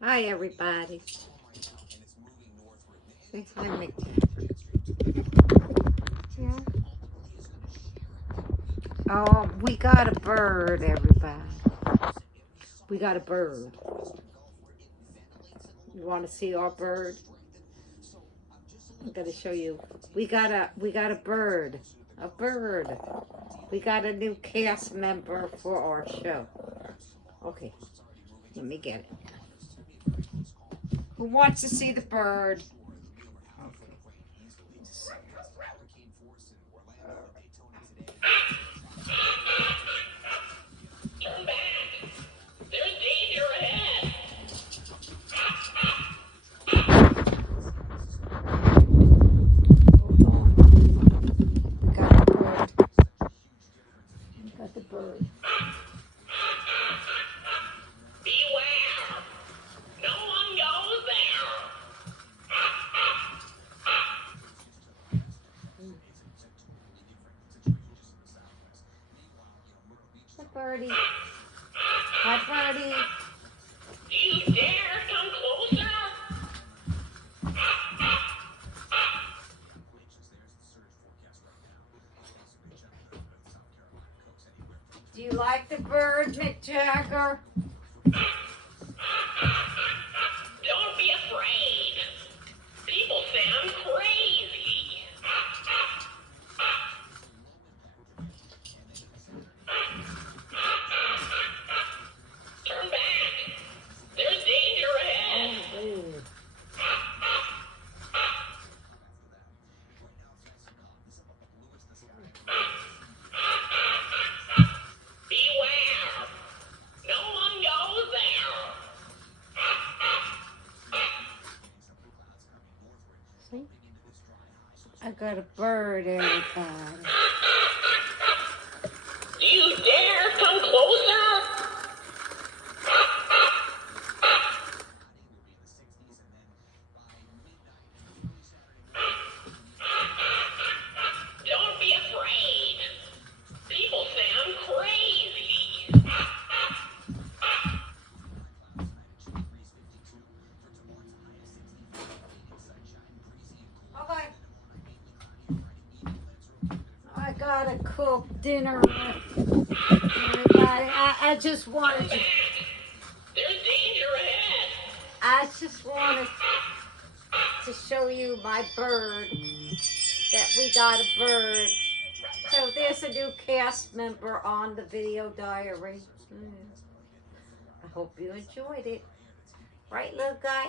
Hi, everybody. Say hi, Mick. Yeah. Oh, we got a bird, everybody. We got a bird. You want to see our bird? I'm gonna show you. We got a bird. A bird. We got a new cast member for our show. Okay, let me get it. Who wants to see the bird? Turn back! There's danger ahead! Hold on. We got the bird. We got the bird. Beware! No one goes there! Hi, birdie. Hi, birdie. Do you dare come closer? Do you like the bird, Mick Jagger? Don't be afraid! People say I'm crazy! Turn back! There's danger ahead! Oh, Beware! No one goes there! see? I got a bird, everybody. Do you dare come closer? Don't be afraid! People say I'm crazy! Okay. I gotta cook dinner, everybody. I just wanted to. There's danger ahead! I just wanted to show you my bird. That we got a bird. So there's a new cast member on the video diary. I hope you enjoyed it. Right, little guy?